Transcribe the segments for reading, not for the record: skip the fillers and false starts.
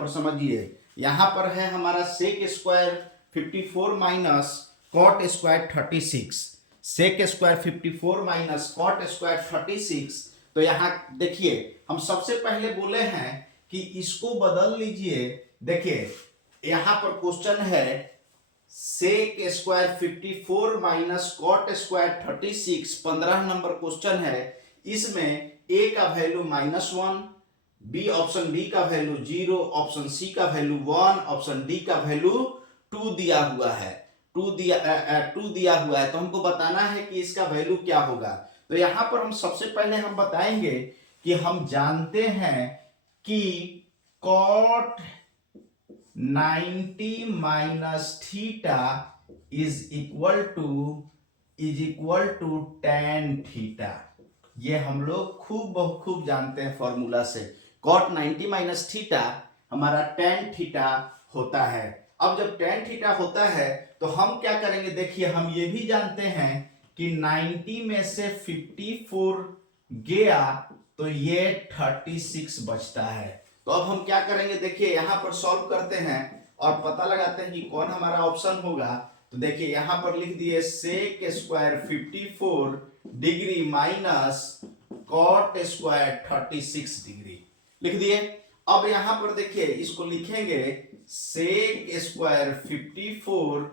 पर समझिए, यहाँ पर है हमारा sec square 54 minus cot square 36, sec square 54 minus cot square 36। तो यहाँ देखिए हम सबसे पहले बोले हैं कि इसको बदल लीजिए। देखिए यहाँ पर क्वेश्चन है sec square 54 minus cot square 36, 15 number question है। इसमें ए का वैल्यू -1, बी ऑप्शन बी का वैल्यू 0, ऑप्शन सी का वैल्यू 1, ऑप्शन डी का वैल्यू 2 दिया हुआ है। 2 दिया हुआ है, तो हमको बताना है कि इसका वैल्यू क्या होगा। तो यहाँ पर हम सबसे पहले हम बताएंगे कि हम जानते हैं कि cot 90 minus theta is equal to tan theta. ये हम लोग खूब जानते हैं फॉर्मूला से। कॉट 90 माइनस थीटा हमारा tan थीटा होता है। अब जब tan थीटा होता है तो हम क्या करेंगे, देखिए हम ये भी जानते हैं कि 90 में से 54 गया तो ये 36 बचता है। तो अब हम क्या करेंगे, देखिए यहां पर सॉल्व करते हैं और पता लगाते हैं कि कौन हमारा ऑप्शन होगा। तो देखिए यहां पर लिख दिए sec square 54 degree minus cot square 36 degree लिख दिए। अब यहां पर देखिए इसको लिखेंगे sec square 54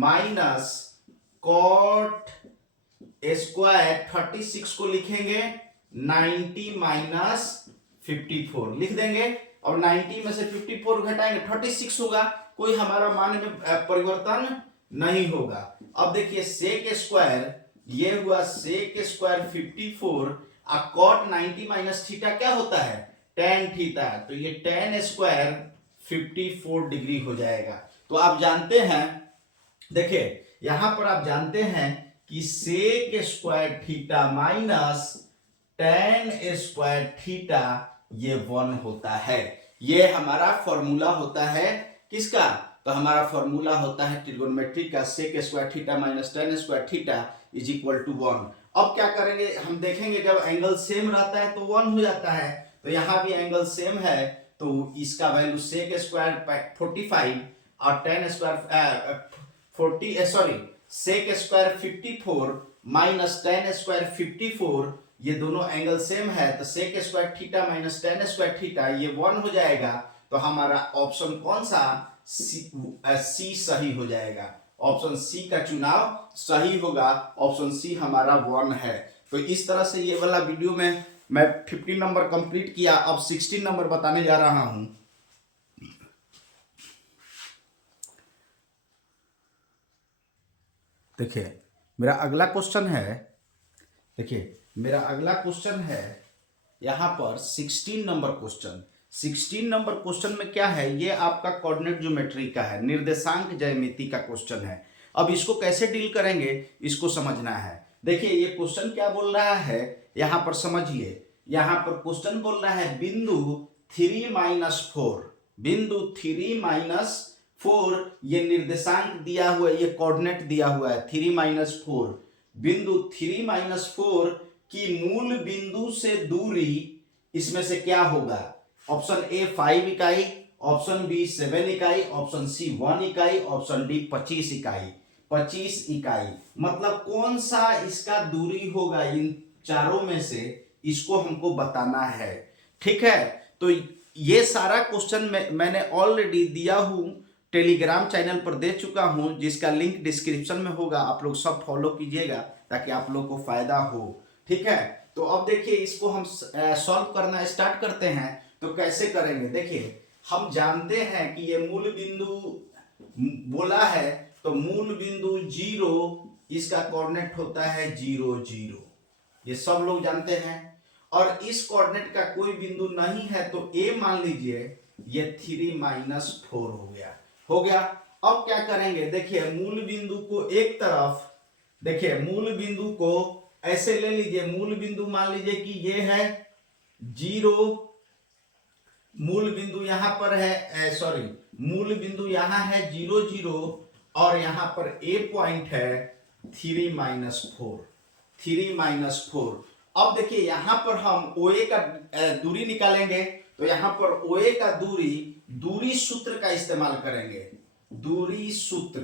minus cot square 36 को लिखेंगे 90 माइनस 54 लिख देंगे। और 90 में से 54 घटाएंगे 36 होगा, कोई हमारा मान में परिवर्तन नहीं होगा। अब देखिए सेक स्क्वायर ये हुआ सेक स्क्वायर 54 और कॉट 90 माइनस थीटा क्या होता है, tan थीटा। तो ये tan स्क्वायर 54 डिग्री हो जाएगा। तो आप जानते हैं, देखिए यहां पर आप जानते हैं कि sec square theta minus tan square theta ये 1 होता है। ये हमारा फॉर्मूला होता है किसका, तो हमारा फॉर्मूला होता है ट्रिगोनोमेट्री का, sec square theta minus tan square theta is equal to 1। अब क्या करेंगे, हम देखेंगे जब एंगल सेम रहता है तो 1 हो जाता है। तो यहां भी एंगल सेम है तो इसका वैल्यू सेक स्क्वायर 45 और tan square 40 sec square 54 minus tan square 54, ये दोनों एंगल सेम है तो sec square theta minus tan square theta ये 1 हो जाएगा। तो हमारा ऑप्शन कौन सा, सी सही हो जाएगा। ऑप्शन सी का चुनाव सही होगा, ऑप्शन सी हमारा 1 है। तो इस तरह से ये वाला वीडियो में मैं 15 नंबर कंप्लीट किया। अब 16 नंबर बताने जा रहा हूं। देखिए मेरा अगला क्वेश्चन है, देखिए मेरा अगला क्वेश्चन है यहां पर 16 नंबर क्वेश्चन। 16 नंबर क्वेश्चन में क्या है, ये आपका कोऑर्डिनेट ज्योमेट्री का है, निर्देशांक ज्यामिति का क्वेश्चन है। अब इसको कैसे डील करेंगे इसको समझना है। देखिए ये क्वेश्चन क्या बोल रहा है यहां पर समझिए। यहां पर क्वेश्चन बोल रहा है बिंदु 3 माइनस 4, बिंदु 3 माइनस 4 ये निर्देशांक दिया हुआ है, ये कोऑर्डिनेट दिया हुआ है 3 माइनस 4। बिंदु 3 माइनस 4 की मूल बिंदु से दूरी इसमें से क्या होगा, ऑप्शन ए 5 इकाई, ऑप्शन बी 7 इकाई, ऑप्शन सी 1 इकाई, ऑप्शन डी 25 इकाई। 25 इकाई मतलब कौन सा इसका दूरी होगा, इन चारों में से इसको हमको बताना है। ठीक है, तो ये सारा क्वेश्चन मैंने ऑलरेडी दिया हूं, टेलीग्राम चैनल पर दे चुका हूं, जिसका लिंक डिस्क्रिप्शन में होगा। आप लोग सब फॉलो कीजिएगा ताकि आप लोग को फायदा हो। ठीक है, तो अब देखिए इसको हम सॉल्व करना स्टार्ट करते हैं। तो कैसे करेंगे, देखिए हम जानते हैं कि ये मूल बिंदु बोला है तो मूल बिंदु 0 इसका कोऑर्डिनेट होता है 0 0, ये सब लोग जानते हैं। और इस कोऑर्डिनेट का कोई बिंदु नहीं है तो ए मान लीजिए ये 3 माइनस 4 हो गया। अब क्या करेंगे, देखिए मूल बिंदु को एक तरफ, देखिए मूल बिंदु को ऐसे ले लीजिए, मूल बिंदु मान लीजिए कि ये है 0, मूल बिंदु यहां पर है, सॉरी मूल बिंदु यहां है 0 0 और यहां पर ए पॉइंट है 3 माइनस 4, 3 माइनस 4। अब देखिए यहां पर हम OA का दूरी निकालेंगे। तो यहां पर OA का दूरी दूरी सूत्र का इस्तेमाल करेंगे। दूरी सूत्र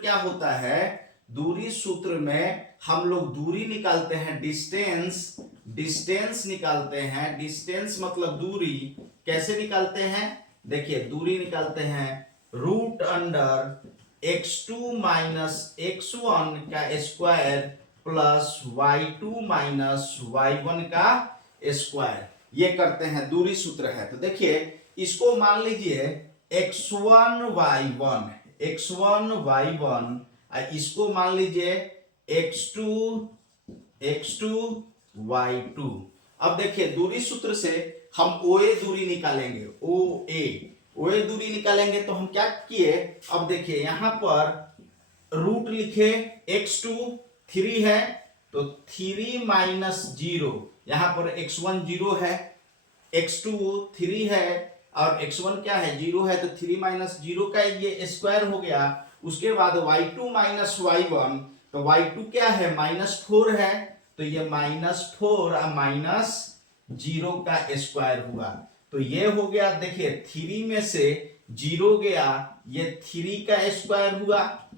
क्या होता है? दूरी सूत्र में हम लोग दूरी निकालते हैं, डिस्टेंस निकालते हैं। डिस्टेंस मतलब दूरी। कैसे निकालते हैं? देखिए, दूरी निकालते हैं root under x2 minus x1 का square plus y2 minus y1 का स्क्वायर। ये करते हैं, दूरी सूत्र है। तो देखिए, इसको मान लीजिए x1 y1, इसको मान लीजिए x2 y2। अब देखिए, दूरी सूत्र से हम OA दूरी निकालेंगे। OA दूरी निकालेंगे तो हम क्या किए? अब देखिए, यहां पर रूट लिखे, x2 3 है तो 3 माइनस 0, यहां पर x1 0 है, x2 3 है और x1 क्या है? 0 है, तो 3 माइनस 0 का ये स्क्वायर हो गया। उसके बाद y2 माइनस y1, तो y2 क्या है? -4 है, तो ये -4 और माइनस 0 का स्क्वायर हुआ। तो ये हो गया। देखिए, 3 में से 0 गया, ये 3 का स्क्वायर हुआ,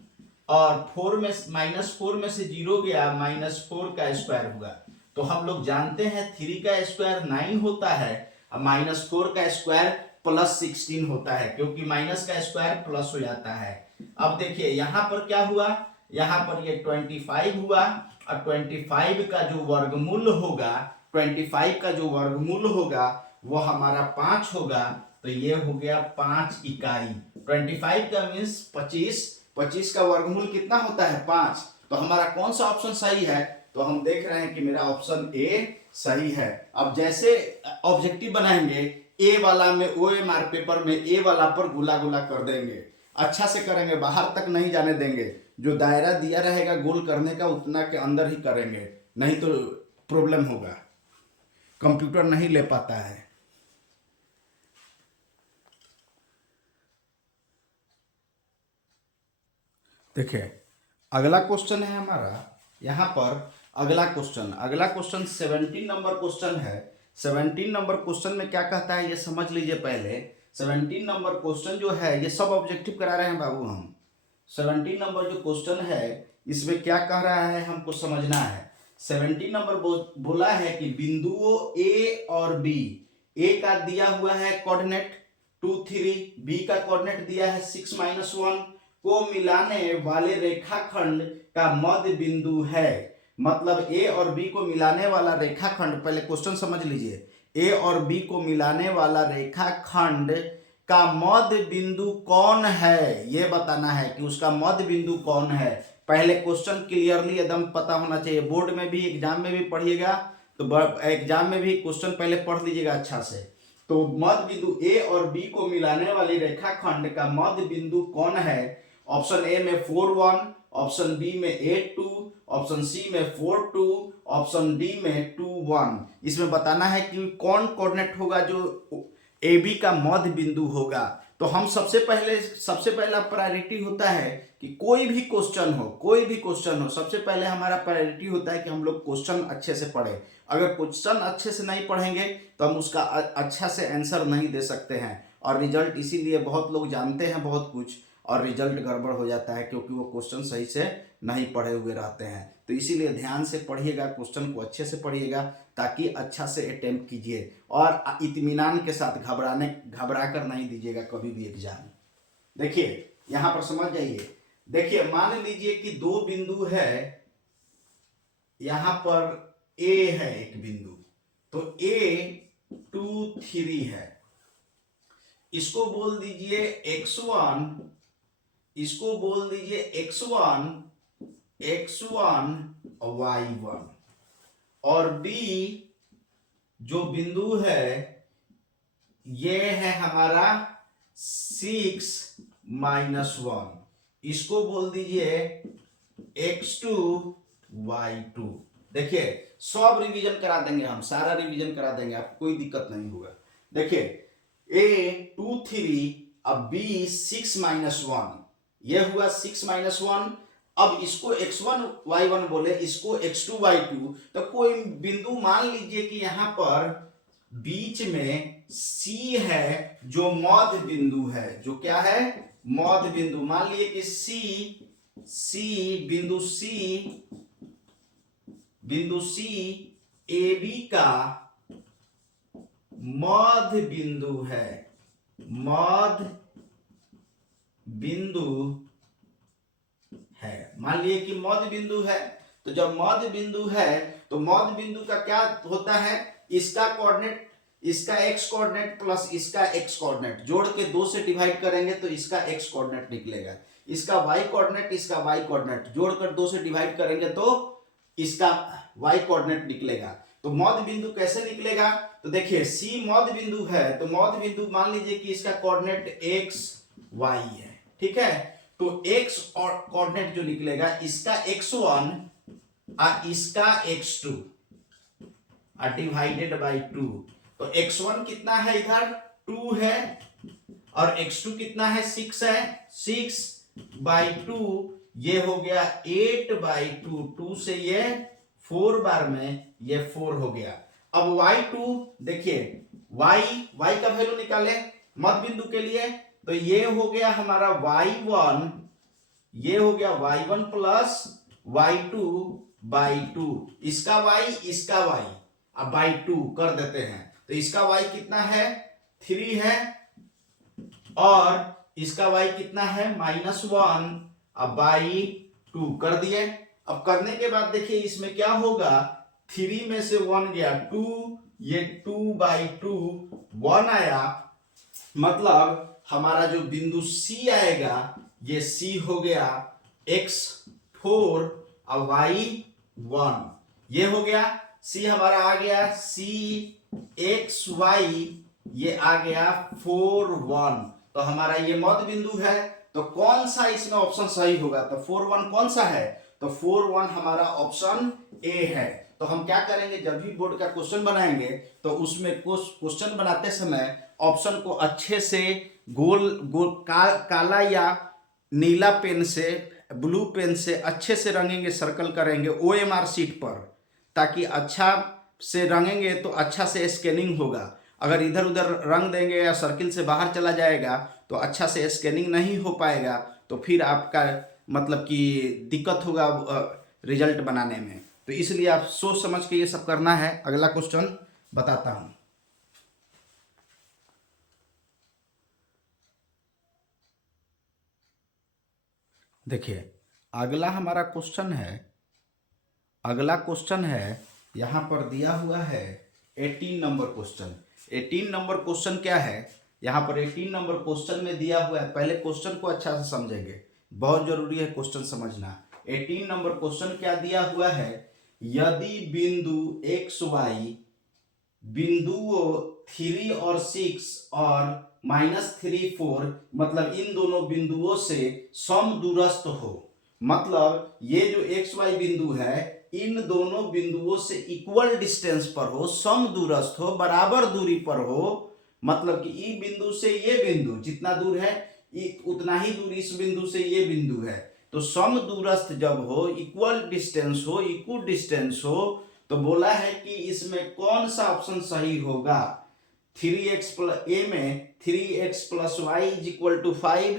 और 4 में -4 में से 0 गया, -4 का स्क्वायर हुआ। तो हम लोग जानते हैं 3 का स्क्वायर 9 होता है और -4 का स्क्वायर प्लस 16 होता है, क्योंकि माइनस का स्क्वायर प्लस हो जाता है। अब देखिए, यहां पर क्या हुआ? यहां पर ये 25 हुआ, और 25 का जो वर्गमूल होगा, 25 का जो वर्गमूल होगा वो हमारा 5 होगा। तो ये हो गया 5 इकाई। 25 का मीन्स 25, 25 का वर्गमूल कितना होता है? 5। तो हमारा कौन सा ऑप्शन सही है? तो हम देख रहे हैं कि मेरा ऑप्शन ए सही है। अब जैसे ऑब्जेक्टिव बनाएंगे, ए वाला में OMR पेपर में ए वाला पर गुला गुला कर देंगे, अच्छा से करेंगे, बाहर तक नहीं जाने देंगे। जो दायरा दिया रहेगा गोल करने का, उतना के अंदर ही करेंगे, नहीं तो प्रॉब्लम होगा, कंप्यूटर नहीं ले पाता है। देखिए, अगला क्वेश्चन है हमारा यहाँ पर। अगला क्वेश्चन 17 नंबर क्वेश्चन है। 17 नंबर क्वेश्चन में क्या कहता है ये समझ लीजिए पहले। 17 नंबर क्वेश्चन जो है, ये सब ऑब्जेक्टिव करा रहे हैं बाबू हम। 17 नंबर जो क्वेश्चन है, इसमें क्या कह रहा है हमको समझना है। 17 नंबर बोला है कि बिंदुओं A और B, A का दिया हुआ है कोऑर्डिनेट 2 3, B का कोऑर्डिनेट दिया है 6 -1, को मिलाने वाले रेखाखंड का मध्य बिंदु है। मतलब A और B को मिलाने वाला रेखाखंड, पहले क्वेश्चन समझ लीजिए, A और B को मिलाने वाला रेखाखंड का मध्य बिंदु कौन है, ये बताना है कि उसका मध्य बिंदु कौन है। पहले क्वेश्चन क्लियरली एकदम पता होना चाहिए। बोर्ड में भी, एग्जाम में भी पढ़िएगा, तो एग्जाम में भी क्वेश्चन पहले पढ़ लीजिएगा अच्छा से। तो मध्य बिंदु A और B को मिलाने वाली रेखाखंड का मध्य बिंदु कौन है? ऑप्शन ए में 4 1, ऑप्शन बी में 8 2, ऑप्शन सी में 4 2, ऑप्शन डी में 2 1। इसमें बताना है कि कौन कोऑर्डिनेट होगा जो ए बी का मध्य बिंदु होगा। तो हम सबसे पहला प्रायोरिटी होता है कि कोई भी क्वेश्चन हो, सबसे पहले हमारा प्रायोरिटी होता है कि हम लोग क्वेश्चन अच्छे से पढ़ें। अगर क्वेश्चन अच्छे से नहीं पढ़ेंगे तो हम उसका अच्छा से आंसर नहीं दे सकते हैं, और रिजल्ट इसीलिए बहुत लोग जानते हैं बहुत कुछ और रिजल्ट गड़बड़ हो जाता है, क्योंकि वो क्वेश्चन सही से नहीं पढ़े हुए रहते हैं। तो इसीलिए ध्यान से पढ़िएगा, क्वेश्चन को अच्छे से पढ़िएगा, ताकि अच्छा से अटेम्प्ट कीजिए और इत्मीनान के साथ घबरा कर नहीं दीजिएगा कभी भी एग्जाम। देखिए, यहाँ पर समझ जाइए। देखिए, मान लीजिए कि दो बिंदु है, यहाँ पर A है एक बिंदु, तो A 2 3 है, इसको बोल दीजिए x1, इसको बोल दीजिए x1 y1, और B जो बिंदु है ये है हमारा 6 -1, इसको बोल दीजिए x2 y2। देखिए, सब रिवीजन करा देंगे हम, सारा रिवीजन करा देंगे, आपको कोई दिक्कत नहीं होगा। देखिए, A 2 3, अब B 6 -1, ये हुआ 6 -1। अब इसको x1 y1 बोले, इसको x2 y2, तो कोई बिंदु मान लीजिए कि यहां पर बीच में सी है जो मध्य बिंदु है, जो क्या है, मध्य बिंदु। मान लिए कि बिंदु सी ए बी का मध्य बिंदु है, मध्य बिंदु है। मान लिए कि मध्य बिंदु है, तो जब मध्य बिंदु है तो मध्य बिंदु का क्या होता है, इसका कोऑर्डिनेट, इसका एक्स कोऑर्डिनेट प्लस इसका एक्स कोऑर्डिनेट जोड़ के 2 से डिवाइड करेंगे तो इसका एक्स कोऑर्डिनेट निकलेगा, इसका वाई कोऑर्डिनेट, इसका वाई कोऑर्डिनेट जोड़कर 2 से डिवाइड करेंगे तो इसका वाई कोऑर्डिनेट निकलेगा। तो मध्य बिंदु कैसे निकलेगा, तो देखिए सी मध्य बिंदु है, तो मध्य बिंदु मान लीजिए कि इसका कोऑर्डिनेट एक्स वाई है, ठीक है। तो एक्स और कोऑर्डिनेट जो निकलेगा, इसका x1 और इसका x2 डिवाइडेड बाई 2। तो x1 कितना है, इधर 2 है, और x2 कितना है, 6 है, 6/2 ये हो गया 8/2, 2 से ये 4 बार में ये 4 हो गया। अब y2 देखिए, y का वैल्यू निकाले मध्य बिंदु के लिए, तो ये हो गया हमारा y1, ये हो गया y1 प्लस y2/2, इसका y इसका y अब बाई 2 कर देते हैं, तो इसका y कितना है, 3 है, और इसका y कितना है, -1, अब बाई 2 कर दिए। अब करने के बाद देखिए इसमें क्या होगा, 3 में से 1 गया 2, ये 2/2 1 आया, मतलब हमारा जो बिंदु C आएगा ये C हो गया x4 और y1, ये हो गया C हमारा आ गया C xy, ये आ गया 4 1। तो हमारा ये मध्य बिंदु है, तो कौन सा इसमें ऑप्शन सही होगा, तो 4 1 कौन सा है, तो 4 1 हमारा ऑप्शन ए है। तो हम क्या करेंगे, जब भी बोर्ड का क्वेश्चन बनाएंगे तो उसमें क्वेश्चन बनाते समय ऑप्शन को अच्छे से गोल काला या नीला पेन से, ब्लू पेन से अच्छे से रंगेंगे, सर्कल करेंगे OMR शीट पर, ताकि अच्छा से रंगेंगे तो अच्छा से स्कैनिंग होगा। अगर इधर उधर रंग देंगे या सर्किल से बाहर चला जाएगा तो अच्छा से स्कैनिंग नहीं हो पाएगा, तो फिर आपका मतलब कि दिक्कत होगा रिजल्ट बनाने में। तो इसलिए आप सोच समझ के ये सब करना है। अगला क्वेश्चन बताता हूं। देखिए अगला हमारा क्वेश्चन है, अगला क्वेश्चन है यहां पर दिया हुआ है 18 नंबर क्वेश्चन। 18 नंबर क्वेश्चन क्या है, यहां पर 18 नंबर क्वेश्चन में दिया हुआ है, पहले क्वेश्चन को अच्छा से समझेंगे, बहुत जरूरी है क्वेश्चन समझना। 18 नंबर क्वेश्चन क्या दिया हुआ है, यदि बिंदु xy बिंदुओं 3 और 6 और -3 4 मतलब इन दोनों बिंदुओं से समदूरस्थ हो, मतलब ये जो xy बिंदु है इन दोनों बिंदुओं से इक्वल डिस्टेंस पर हो, समदूरस्थ हो, बराबर दूरी पर हो, मतलब कि ई बिंदु से ये बिंदु जितना दूर है उतना ही दूर इस बिंदु से ये बिंदु है। तो समदूरस्थ जब हो, इक्वल डिस्टेंस हो, इक्वल डिस्टेंस हो, तो बोला है कि इसमें कौन सा ऑप्शन सही होगा। 3x प्लस ए में 3x plus Y is equal to 5,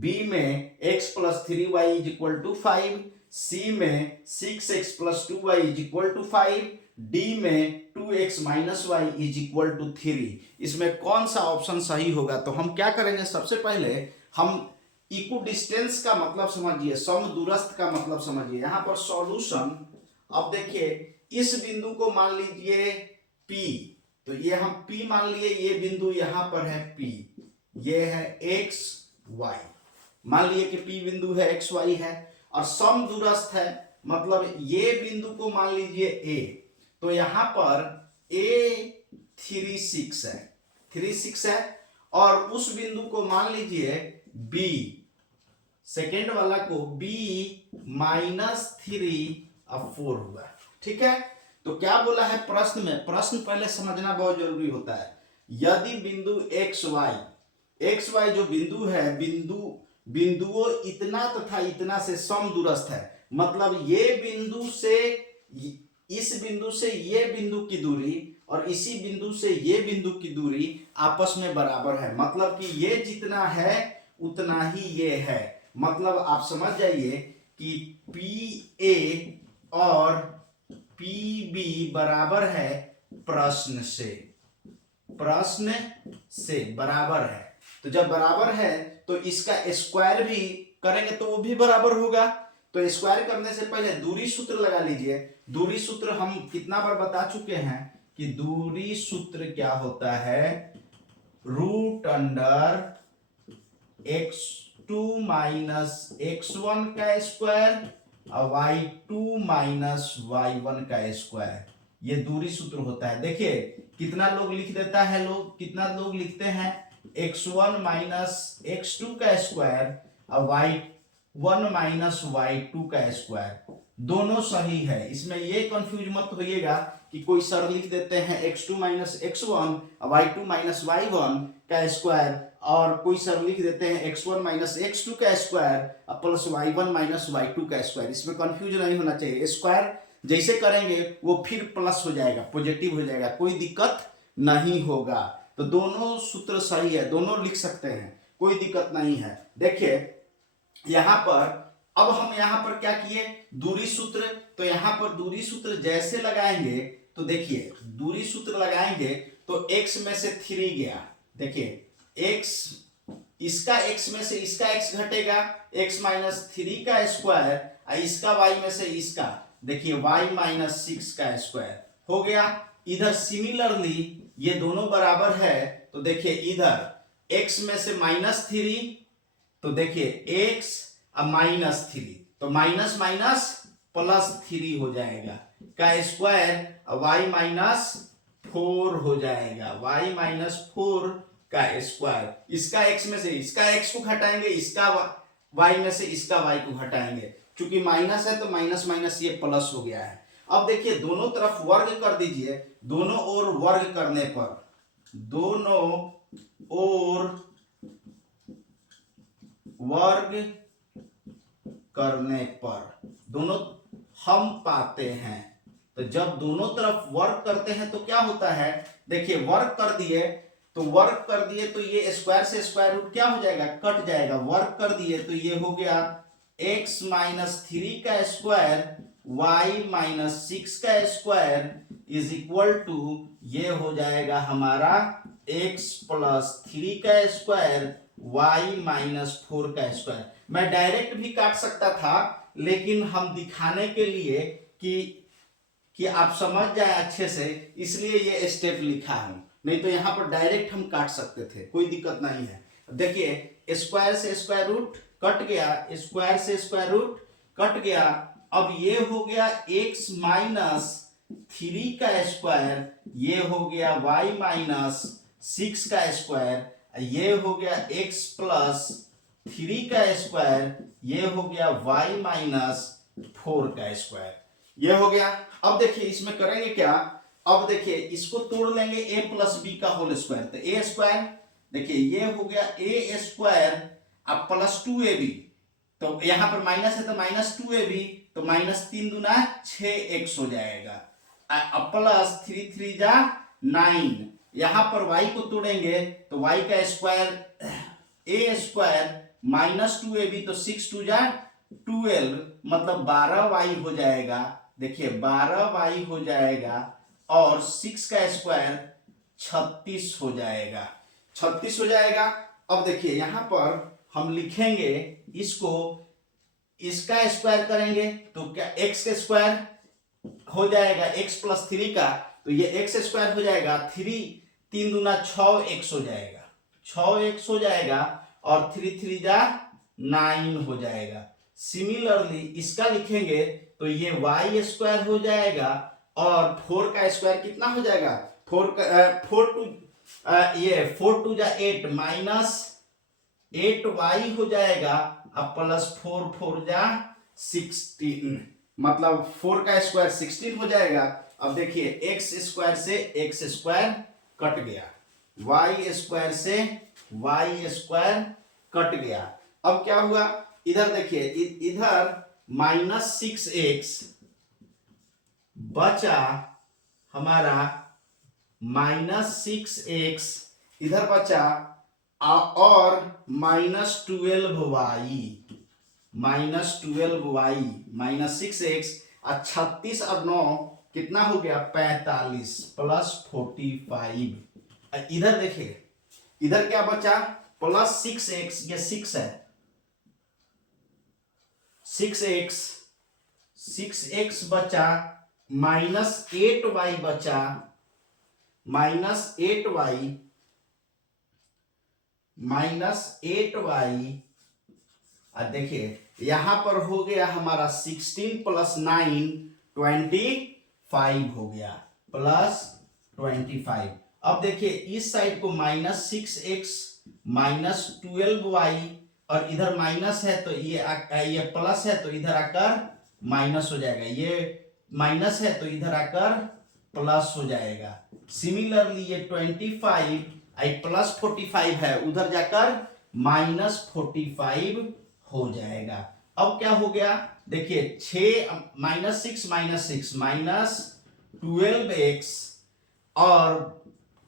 B में x plus 3y is equal to 5, C में 6x plus 2y is equal to 5, D में 2x minus Y is equal to 3। इसमें कौन सा option सही होगा। तो हम क्या करेंगे, सबसे पहले हम इक्वल डिस्टेंस का मतलब समझिए, समदूरस्थ का मतलब समझिए। यहां पर सॉल्यूशन, अब देखिए इस बिंदु को मान लीजिए P, तो ये हम P मान लिए, ये बिंदु यहां पर है P, ये है x y, मान लिए कि P बिंदु है x y है, और समदूरस्थ है मतलब ये बिंदु को मान लीजिए A, तो यहां पर A 3 6 है, 3 6 है, और उस बिंदु को मान लीजिए B, सेकेंड वाला को B -3 अब 4 हुआ, ठीक है। तो क्या बोला है प्रश्न में, प्रश्न पहले समझना बहुत जरूरी होता है। यदि बिंदु xy जो बिंदु है, बिंदुओं इतना तथा इतना से समदूरस्थ है, मतलब ये बिंदु से इस बिंदु से ये बिंदु की दूरी और इसी बिंदु से ये बिंदु की दूरी आपस में बराबर है, मतलब कि ये जितना है उतना ही ये है। मतलब आप समझ जाइए कि पी ए और पी बी बराबर है प्रश्न से, प्रश्न से बराबर है। तो जब बराबर है तो इसका स्क्वायर भी करेंगे तो वो भी बराबर होगा। तो स्क्वायर करने से पहले दूरी सूत्र लगा लीजिए। दूरी सूत्र हम कितना बार बता चुके हैं कि दूरी सूत्र क्या होता है, root under x2 minus x1 का स्क्वायर और y2 माइनस y1 का स्क्वायर, ये दूरी सूत्र होता है। देखिए कितना लोग लिख देता है, कितना लोग लिखते हैं x1 माइनस x2 का स्क्वायर और y1 माइनस y2 का स्क्वायर, दोनों सही है। इसमें ये कंफ्यूज मत होइएगा कि कोई सर लिख देते हैं x2 माइनस x1 और y2 माइनस y1 का स्क्वायर, और कोई सर लिख देते हैं x1 माइनस x2 का square plus y1 minus y2 का स्क्वायर। इसमें कंफ्यूज नहीं होना चाहिए। स्क्वायर जैसे करेंगे वो फिर प्लस हो जाएगा, पॉजिटिव हो जाएगा, कोई दिक्कत नहीं होगा। तो दोनों सूत्र सही है, दोनों लिख सकते हैं, कोई दिक्कत नहीं है। देखिए यहां पर अब हम यहां पर क्या किए, दूरी सूत्र, तो यहां पर दूरी सूत्र जैसे लगाएंगे तो देखिए दूरी सूत्र लगाएंगे तो x में से 3 गया, देखिए x, इसका x में से इसका x घटेगा, x माइनस 3 का स्क्वायर, और इसका y में से इसका, देखिए y माइनस 6 का स्क्वायर हो गया। इधर सिमिलरली ये दोनों बराबर है, तो देखिए इधर x में से -3, तो देखिए x माइनस 3, तो माइनस माइनस प्लस 3 हो जाएगा का स्क्वायर, y माइनस 4 हो जाएगा, y माइनस 4 का स्क्वायर। इसका x में से इसका x को घटाएंगे, इसका y में से इसका y को घटाएंगे, क्योंकि माइनस है तो माइनस माइनस ये प्लस हो गया है। अब देखिए दोनों तरफ वर्ग कर दीजिए, दोनों ओर वर्ग करने पर, दोनों ओर वर्ग करने पर दोनों हम पाते हैं। तो जब दोनों तरफ वर्ग करते हैं तो क्या होता है, देखिए वर्ग कर दिए तो ये स्क्वायर से स्क्वायर रूट क्या हो जाएगा, कट जाएगा। वर्ग कर दिए तो ये हो गया x माइनस 3 का स्क्वायर y माइनस 6 का स्क्वायर इज इक्वल टू, ये हो जाएगा हमारा x प्लस 3 का स्क्वायर y माइनस 4 का स्क्वायर। मैं डायरेक्ट भी काट सकता था, लेकिन हम दिखाने के लिए कि आप समझ जाए अच्छे से, इसलिए ये स्टेप लिखा है, नहीं तो यहां पर डायरेक्ट हम काट सकते थे, कोई दिक्कत नहीं है। देखिए स्क्वायर से स्क्वायर रूट कट गया, स्क्वायर से स्क्वायर रूट कट गया। अब ये हो गया x माइनस 3 का स्क्वायर, ये हो गया y माइनस 6 का स्क्वायर, ये हो गया x प्लस 3 का स्क्वायर, ये हो गया y माइनस 4 का स्क्वायर, ये हो गया। अब देखिए इसमें करेंगे क्या, अब देखिए इसको तोड़ लेंगे a प्लस बी का होल स्क्वायर, तो a स्क्वायर, देखिए ये हो गया a स्क्वायर अब प्लस 2ab, तो यहां पर माइनस है तो माइनस 2ab, तो माइनस 3 दूना 6x हो जाएगा, अब प्लस 3 3 जा 9, यहां पर y को तोड़ेंगे तो y का square a square minus 2ab, तो 6 2 जा 12, मतलब 12y हो जाएगा। देखिए 12y हो जाएगा और 6 का स्क्वायर 36 हो जाएगा, 36 हो जाएगा। अब देखिए यहां पर हम लिखेंगे इसको, इसका स्क्वायर करेंगे तो क्या x का स्क्वायर हो जाएगा x प्लस 3 का, तो ये x स्क्वायर हो जाएगा, 3 दूना 6x हो जाएगा, 6x हो जाएगा, और 3 3 जा 9 हो जाएगा। सिमिलरली इसका लिखेंगे तो ये y स्क्वायर हो जाएगा, और 4 का स्क्वायर कितना हो जाएगा, 4 2 जा 8, माइनस 8y हो जाएगा, अब प्लस 4 4 जा 16, मतलब 4 का स्क्वायर 16 हो जाएगा। अब देखिए x स्क्वायर से x स्क्वायर कट गया, y स्क्वायर से y स्क्वायर कट गया। अब क्या हुआ, इधर देखिए इधर माइनस 6x बचा हमारा -6x इधर बचा और -12y, -6x और 36 और 9 कितना हो गया 45 प्लस 45। इधर देखिए इधर क्या बचा +6x, ये 6 है 6x बचा -8y बचा -8y और देखिए यहां पर हो गया हमारा 16 + 9 25 हो गया +25। अब देखिए इस साइड को -6x -12y और इधर माइनस है तो ये प्लस है तो इधर आकर माइनस हो जाएगा, ये माइनस है तो इधर आकर प्लस हो जाएगा। सिमिलरली ये 25 प्लस 45 है उधर जाकर -45 हो जाएगा। अब क्या हो गया देखिए 6 -6 -12x और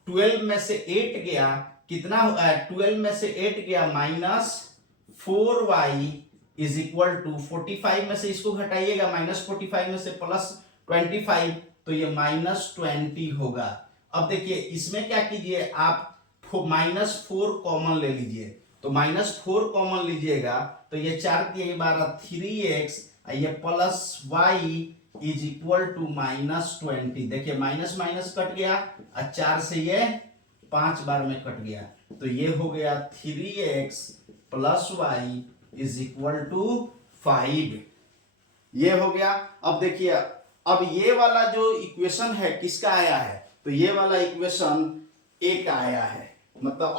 12 में से 8 गया कितना 12 में से 8 गया -4y इज इक्वल टू 45 में से इसको घटाइएगा -45 में से +25 तो ये -20 होगा। अब देखिए इसमें क्या कीजिए आप -4 कॉमन ले लीजिए, तो -4 कॉमन लीजिएगा तो ये 4 × 12 3x ये +y इज इक्वल टू -20। देखिए माइनस माइनस कट गया और 4 से ये 5 बार में कट गया तो ये हो गया 3x + y is equal to 5। ये हो गया। अब देखिए अब ये वाला जो इक्वेशन है किसका आया है, तो ये वाला इक्वेशन ए का आया है, मतलब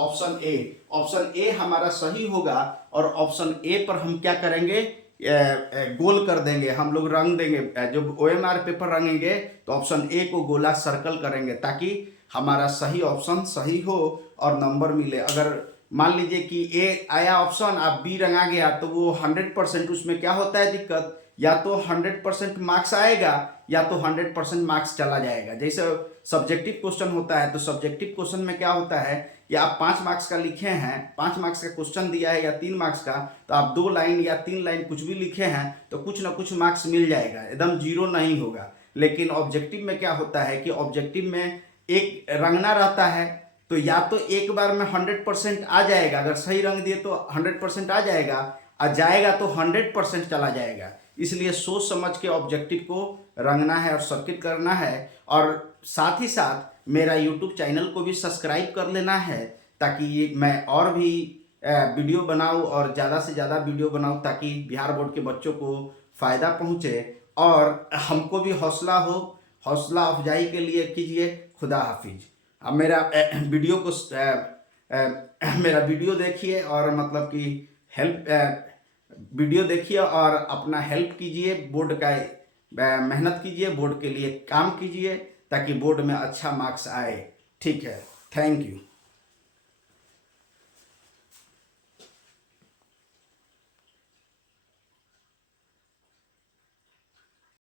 ऑप्शन ए हमारा सही होगा। और ऑप्शन ए पर हम क्या करेंगे गोल कर देंगे, हम लोग रंग देंगे, जब OMR पेपर रंगेंगे तो ऑप्शन ए को गोला सर्कल करेंगे ताकि हमारा सही ऑप्शन सही हो और नंबर मिले। अगर मान लीजिए कि ए आया ऑप्शन आप बी रंगा गया तो वो 100%, उसमें क्या होता है दिक्कत, या तो 100% मार्क्स आएगा या तो 100% मार्क्स चला जाएगा। जैसे सब्जेक्टिव क्वेश्चन होता है तो सब्जेक्टिव क्वेश्चन में क्या होता है कि आप 5 मार्क्स का लिखे हैं, 5 मार्क्स का क्वेश्चन दिया है या 3 मार्क्स का, तो आप 2 लाइन या 3 लाइन कुछ भी लिखे हैं तो कुछ ना कुछ मार्क्स मिल जाएगा, एकदम 0 नहीं होगा। लेकिन ऑब्जेक्टिव में क्या होता है कि ऑब्जेक्टिव में एक रंगना रहता है तो या तो एक बार में 100% आ जाएगा, अगर सही रंग दिए तो 100% आ जाएगा, और जाएगा तो 100% चला जाएगा। इसलिए सोच समझ के ऑब्जेक्टिव को रंगना है और सर्किट करना है। और साथ ही साथ मेरा यूट्यूब चैनल को भी सब्सक्राइब कर लेना है ताकि मैं और भी वीडियो बनाऊं और ज़्यादा से ज़्यादा वीडियो बनाऊं ताकि बिहार बोर्ड के बच्चों को फ़ायदा पहुंचे और हमको भी हौसला हो। हौसला अफजाई के लिए कीजिए। खुदा हाफिज। अब मेरा वीडियो को मेरा वीडियो देखिए और मतलब कि हेल्प वीडियो देखिए और अपना हेल्प कीजिए, बोर्ड का मेहनत कीजिए, बोर्ड के लिए काम कीजिए ताकि बोर्ड में अच्छा मार्क्स आए। ठीक है, थैंक यू।